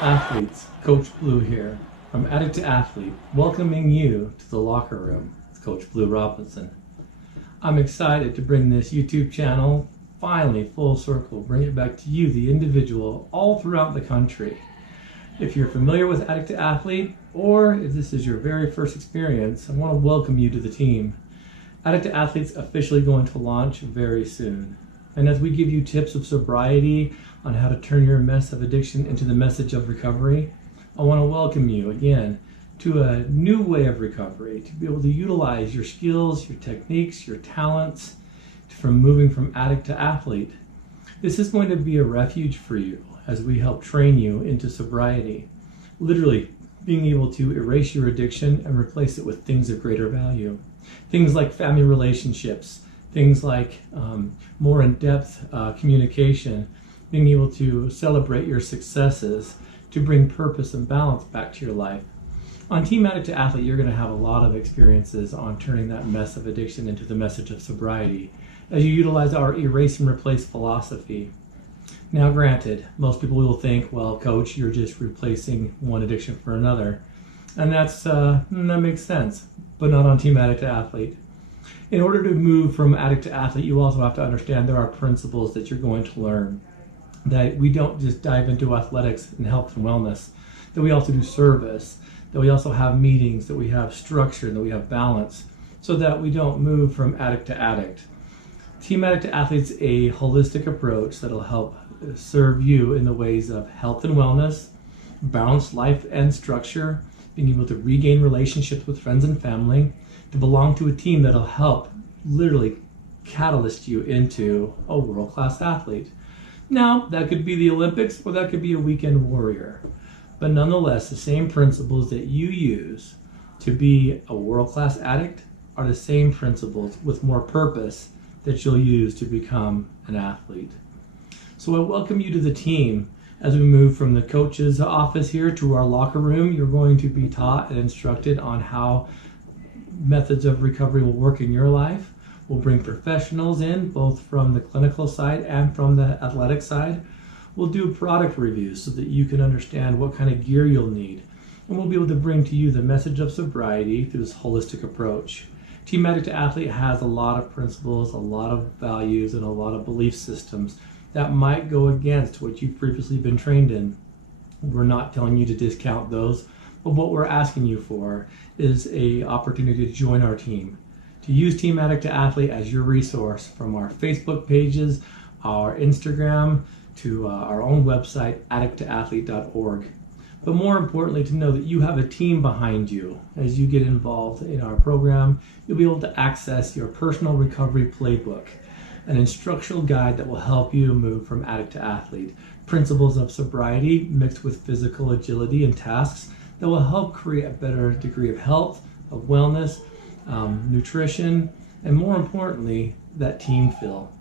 Athletes, Coach Blu here, from Addict to Athlete, welcoming you to the locker room with Coach Blu Robinson. I'm excited to bring this YouTube channel finally full circle, bring it back to you, the individual, all throughout the country. If you're familiar with Addict to Athlete, or if this is your very first experience, I want to welcome you to the team. Addict to Athlete's officially going to launch very soon. And as we give you tips of sobriety on how to turn your mess of addiction into the message of recovery, I want to welcome you again to a new way of recovery, to be able to utilize your skills, your techniques, your talents, from moving from addict to athlete. This is going to be a refuge for you as we help train you into sobriety, literally being able to erase your addiction and replace it with things of greater value. Things like family relationships, things like more in-depth communication, being able to celebrate your successes, to bring purpose and balance back to your life. On Team Addict to Athlete, you're going to have a lot of experiences on turning that mess of addiction into the message of sobriety as you utilize our erase and replace philosophy. Now granted, most people will think, well, Coach, you're just replacing one addiction for another. And that makes sense, but not on Team Addict to Athlete. In order to move from addict to athlete, you also have to understand there are principles that you're going to learn. That we don't just dive into athletics and health and wellness, that we also do service, that we also have meetings, that we have structure, that we have balance, so that we don't move from addict to addict. Team Addict to Athlete's a holistic approach that'll help serve you in the ways of health and wellness, balanced life and structure, being able to regain relationships with friends and family, to belong to a team that'll help literally catalyst you into a world-class athlete. Now, that could be the Olympics or that could be a weekend warrior. But nonetheless, the same principles that you use to be a world-class addict are the same principles with more purpose that you'll use to become an athlete. So I welcome you to the team. As we move from the coach's office here to our locker room, you're going to be taught and instructed on how methods of recovery will work in your life. We'll bring professionals in, both from the clinical side and from the athletic side. We'll do product reviews so that you can understand what kind of gear you'll need. And we'll be able to bring to you the message of sobriety through this holistic approach. Team Addict to Athlete has a lot of principles, a lot of values, and a lot of belief systems that might go against what you've previously been trained in. We're not telling you to discount those, but what we're asking you for is an opportunity to join our team, to use Team Addict to Athlete as your resource from our Facebook pages, our Instagram, to our own website, addicttoathlete.org. But more importantly, to know that you have a team behind you. As you get involved in our program, you'll be able to access your personal recovery playbook, an instructional guide that will help you move from addict to athlete, principles of sobriety mixed with physical agility and tasks that will help create a better degree of health, of wellness, nutrition, and more importantly, that team feel.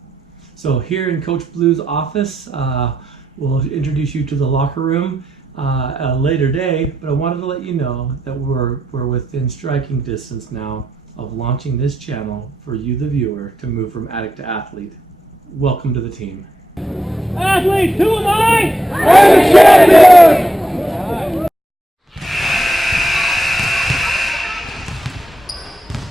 So here in Coach Blu's office, we'll introduce you to the locker room at a later day, but I wanted to let you know that we're within striking distance now of launching this channel for you, the viewer, to move from addict to athlete. Welcome to the team. Athlete, who am I? I'm a champion!